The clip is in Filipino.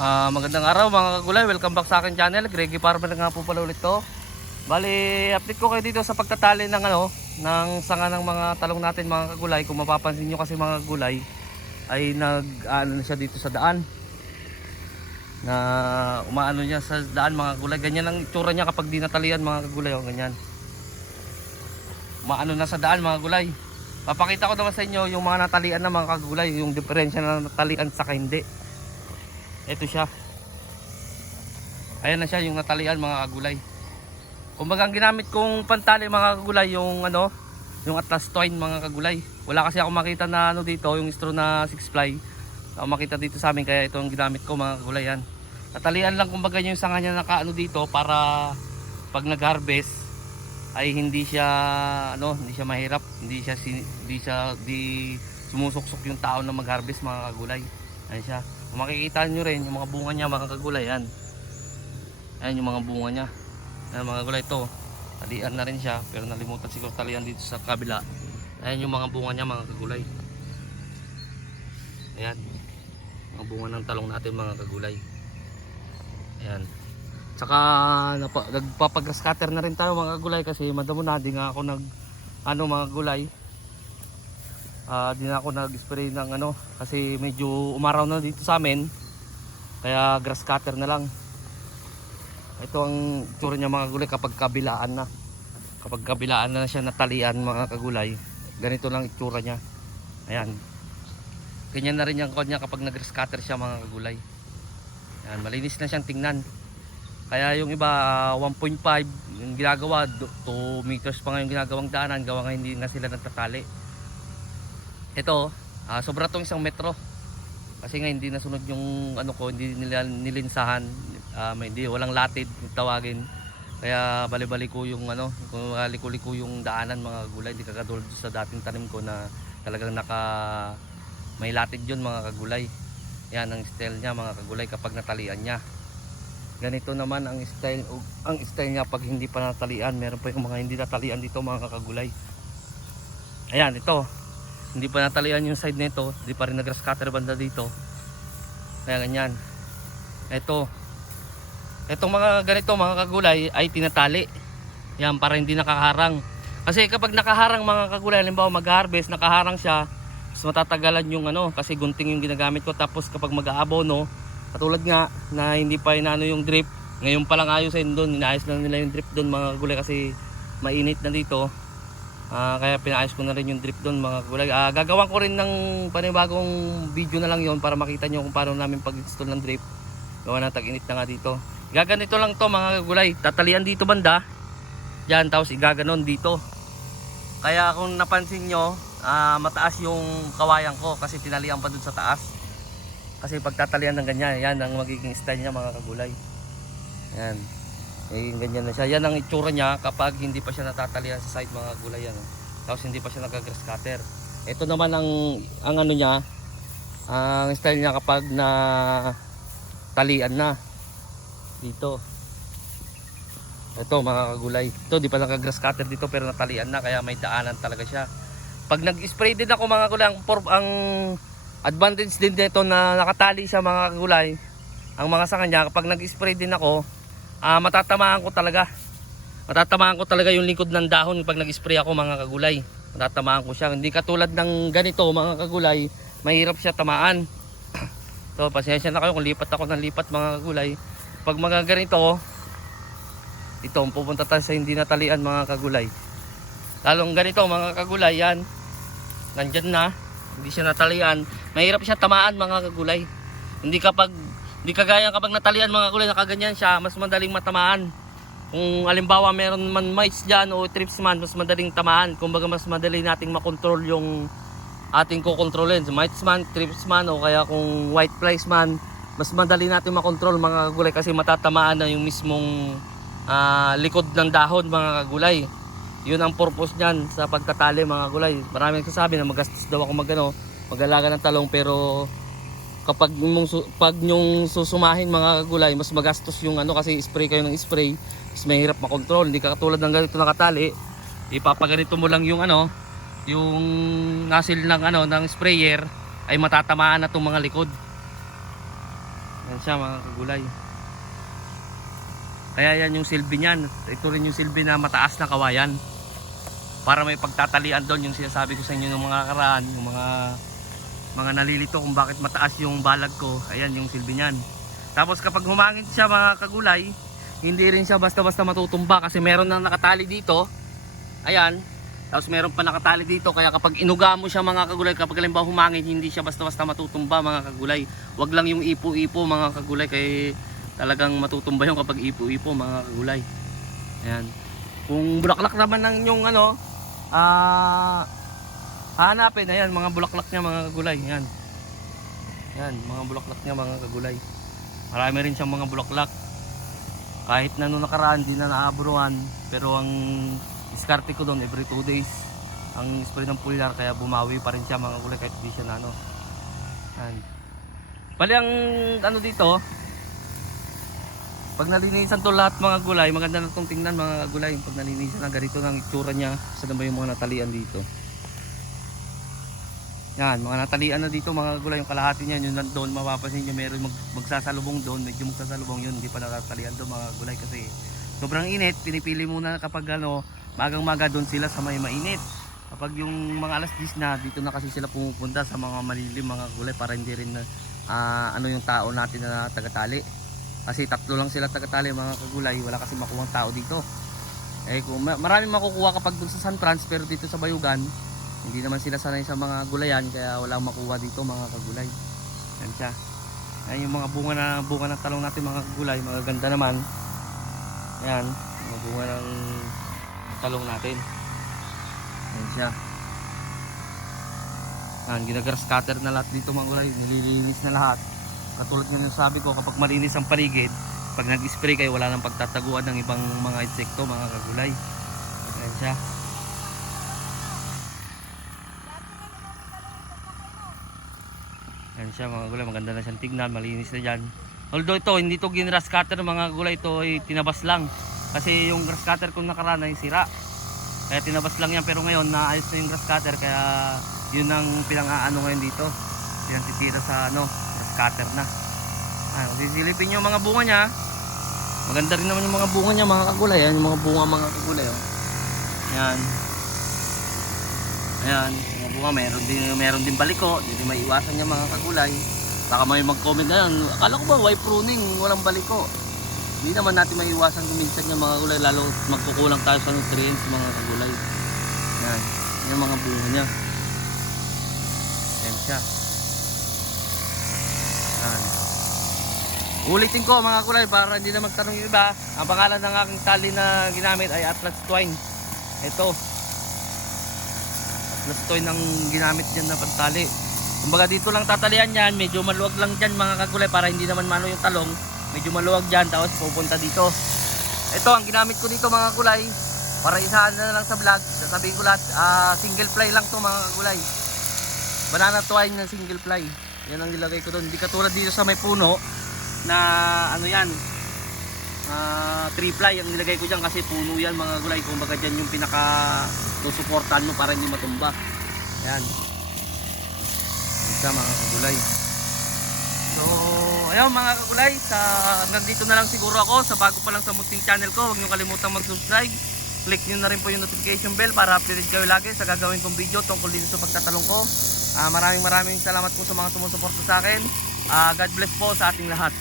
Ah, magandang araw mga kagulay, welcome back sa akin channel. Greggy Farmer nga po pala ulit to. Bali, update ko kayo dito sa pagtatali ng ano, ng sanga ng mga talong natin mga kagulay. Kung mapapansin nyo kasi mga kagulay ay nag ano na siya dito sa daan. Na umaano niya sa daan mga kagulay. Ganyan ang itsura niya kapag di natalian mga kagulay, oh, ganyan. Umaano na sa daan mga kagulay. Papakita ko naman sa inyo yung mga natalian na mga kagulay, yung diferensya na natalian sa hindi. Ito siya. Ayan na siya yung natalian mga kagulay. Kumbaga ang ginamit kong pantali mga kagulay yung ano, yung Atlas Twine mga kagulay. Wala kasi ako makita na ano dito, yung straw na 6 ply. Ako makita dito sa amin kaya ito ang ginamit ko mga kagulay yan. Natalian lang kumbaga yung sanga niya nakaano dito para pag nag-harvest ay hindi siya ano, hindi siya mahirap, hindi siya hindi siya di sumusuksok yung tao na mag-harvest mga kagulay. Ayan siya. Makikita nyo rin yung mga bunga niya mga kagulay yan. Ayan yung mga bunga niya. Ayan mga kagulay ito. Talian na rin siya pero nalimutan siguro talian dito sa kabila. Ayan yung mga bunga niya mga kagulay. Ayan. Mga bunga ng talong natin mga kagulay. Ayan. Tsaka cutter na rin tayo mga kagulay kasi madamo na di nga ako nag ano mga gulay Ah, di na ako nag-spray ng ano kasi medyo umaraw na dito sa amin. Kaya grass cutter na lang. Ito ang tsura niya mga gulay kapag kabilaan na. Kapag kabilaan na siya natalian mga kagulay. Ganito lang itsura niya. Ayan. Ganyan na rin yung kanya kapag nag-grass cutter siya mga kagulay. Ayan, malinis na siyang tingnan. Kaya yung iba ah, 1.5 yung ginagawa 2 meters pa nga yung ginagawang daanan gawa nga hindi na sila nagtatali ito ah, sobra tong isang metro. Kasi nga hindi nasunod yung ano ko hindi nila nilinsahan. Ah, may hindi walang latid tawagin. Kaya bali-bali ko yung ano kung liko-liko yung daanan mga gulay hindi kakatulad sa dating tanim ko na talagang naka may latid yun mga kagulay. Yan ang style niya mga kagulay kapag natalian niya. Ganito naman ang style ang style niya pag hindi pa natalian. Meron pa yung mga hindi natalian dito mga kagulay. Ayan ito hindi pa natalian yung side nito hindi pa rin nag grass cutter banda dito. Kaya ganyan. Ito itong mga ganito mga kagulay ay tinatali. Yan para hindi nakaharang. Kasi kapag nakaharang mga kagulay halimbawa mag-harvest nakaharang siya mas matatagalan yung ano kasi gunting yung ginagamit ko. Tapos kapag mag-aabono katulad nga na hindi pa inaano yung drip ngayon pa lang ayusin doon inaayos lang nila yung drip doon mga kagulay kasi mainit na dito Ah, kaya pinaayos ko na rin yung drip doon mga kulay. Ah, gagawan ko rin ng panibagong video na lang yon para makita nyo kung paano namin pag-install ng drip. Gawa na tag-init na nga dito. Gaganito lang to mga gulay. Tatalian dito banda. Diyan tapos igaganon dito. Kaya kung napansin nyo, ah, mataas yung kawayan ko kasi tinalian pa dun sa taas. Kasi pag tatalian ng ganyan, yan ang magiging style niya mga kagulay. Yan. Eh, ganyan na siya. Yan ang itsura niya kapag hindi pa siya natatalian sa side mga gulay yan. Tapos hindi pa siya nag-grass cutter. Ito naman ang ang ano niya, ang style niya kapag na talian na. Dito. Ito mga kagulay. Ito di pa nag-grass cutter dito pero natalian na kaya may daanan talaga siya. Pag nag-spray din ako mga kagulay, ang, ang advantage din dito na nakatali siya mga kagulay. Ang mga sanga niya kapag nag-spray din ako, ah matatamaan ko talaga. Matatamaan ko talaga yung likod ng dahon pag nag-spray ako mga kagulay. Matatamaan ko siya. Hindi katulad ng ganito mga kagulay, mahirap siya tamaan. so pasensya na kayo kung lipat ako ng lipat mga kagulay. Pag mga ganito, ito pupunta tayo sa hindi natalian mga kagulay. Lalong ganito mga kagulay yan. Nandyan na. Hindi siya natalian. Mahirap siya tamaan mga kagulay. Hindi kapag hindi kagaya kapag natalian mga kulay nakaganyan siya, mas madaling matamaan. Kung alimbawa meron man mites dyan o trips man, mas madaling tamaan. Kumbaga mas madali nating makontrol yung ating kukontrolin. So, mites man, trips man o kaya kung white flies man, mas madali natin makontrol mga kagulay kasi matatamaan na yung mismong ah, likod ng dahon mga kagulay. Yun ang purpose niyan sa pagtatali mga kagulay. Maraming nagsasabi na magastos daw ako magano, mag-alaga ng talong pero kapag yung pag yung susumahin mga gulay mas magastos yung ano kasi spray kayo ng spray mas mahirap makontrol hindi ka katulad ng ganito nakatali ipapaganito mo lang yung ano yung nozzle ng ano ng sprayer ay matatamaan na itong mga likod Yan siya mga kagulay. Kaya yan yung silbi niyan. Ito rin yung silbi na mataas na kawayan. Para may pagtatalian doon yung sinasabi ko sa inyo ng mga karaan, yung mga mga nalilito kung bakit mataas yung balag ko. Ayan yung silbi niyan. Tapos kapag humangin siya mga kagulay, hindi rin siya basta-basta matutumba kasi meron na nakatali dito. Ayan. Tapos meron pa nakatali dito kaya kapag inuga mo siya mga kagulay, kapag halimbawa humangin, hindi siya basta-basta matutumba mga kagulay. Wag lang yung ipo-ipo mga kagulay kay talagang matutumba yung kapag ipo-ipo mga kagulay. Ayan. Kung bulaklak naman ng yung ano, ah hanapin, ayan mga bulaklak niya mga kagulay. Ayan. Ayan, mga bulaklak niya mga kagulay. Marami rin siyang mga bulaklak. Kahit na nung nakaraan, di na naaburuan. Pero ang diskarte ko doon every 2 days. Ang spray ng pulilar kaya bumawi pa rin siya mga kulay kahit di siya na ano. Yan. Bali ang ano dito, pag nalinisan to lahat mga gulay, maganda na itong tingnan mga gulay. Pag nalinisan na ganito ng itsura niya, saan ba yung mga natalian dito. Yan, mga natalian na dito mga gulay, yung kalahati niyan, yung nandoon, mapapansin nyo meron mag, magsasalubong doon, medyo magsasalubong yun, hindi pa natalian doon mga gulay kasi sobrang init, pinipili muna kapag ano, magang maga doon sila sa may mainit. Kapag yung mga alas 10 na, dito na kasi sila pumupunta sa mga malilim mga gulay para hindi rin ah, ano yung tao natin na tagatali. Kasi tatlo lang sila tagatali mga kagulay, wala kasi makuha tao dito. Eh kung ma- maraming makukuha kapag doon sa San Franz pero dito sa Bayugan, hindi naman sila sanay sa mga gulayan kaya walang makuha dito mga kagulay. Yan siya. Yan yung mga bunga na bunga ng talong natin mga kagulay, magaganda naman. Yan, mga bunga ng talong natin. Yan siya. Yan, ginagrass cutter na lahat dito mga gulay, nililinis na lahat. Katulad nga yung sabi ko, kapag malinis ang paligid, pag nag-spray kayo, wala nang pagtataguan ng ibang mga insekto, mga kagulay. Yan siya. Yan siya mga gulay, maganda na siyang tignan, malinis na dyan. Although ito, hindi to ginrass cutter mga gulay, ito ay tinabas lang. Kasi yung grass cutter kung nakaraan ay sira. Kaya tinabas lang yan, pero ngayon naayos na yung grass cutter, kaya yun ang pinang-aano ngayon dito. Pinang sa ano, grass cutter na. Kung sisilipin yung mga bunga niya, maganda rin naman yung mga bunga niya mga kagulay. Yan, yung mga bunga mga kagulay. Oh. Yan. Ayan, mga bunga, meron din, meron din baliko. Hindi may iwasan niya mga kagulay. Baka may mag-comment na yan. Akala ko ba, why pruning? Walang baliko. Hindi naman natin may iwasan kuminsan yung mga gulay. Lalo magkukulang tayo sa nutrients mga kagulay. Yan, yung mga bunga niya. Ayan siya. Yan. Ulitin ko mga kulay para hindi na magtanong yung iba. Ang pangalan ng aking tali na ginamit ay Atlas Twine. Ito. Twine ang ginamit dyan na pantali. Kumbaga dito lang tatalian yan. Medyo maluwag lang dyan mga kagulay para hindi naman mano yung talong. Medyo maluwag dyan tapos pupunta dito. Ito ang ginamit ko dito mga kulay. Para isahan na lang sa vlog. Sasabihin ko lahat. ah, single ply lang to mga kagulay. Banana twine na single ply. Yan ang nilagay ko doon. Hindi katulad dito sa may puno na ano yan ah three ply ang nilagay ko dyan kasi puno yan mga gulay kumbaga dyan yung pinaka susuportahan mo para hindi matumba. Yan. Siya mga kagulay. So ayun mga kagulay sa, hanggang dito na lang siguro ako. Sa bago pa lang sa munting channel ko huwag nyo kalimutang mag subscribe click nyo na rin po yung notification bell para updated kayo lagi sa gagawin kong video tungkol dito sa pagtatalong ko. Ah, maraming maraming salamat po sa mga sumusuporta sa akin. Ah, God bless po sa ating lahat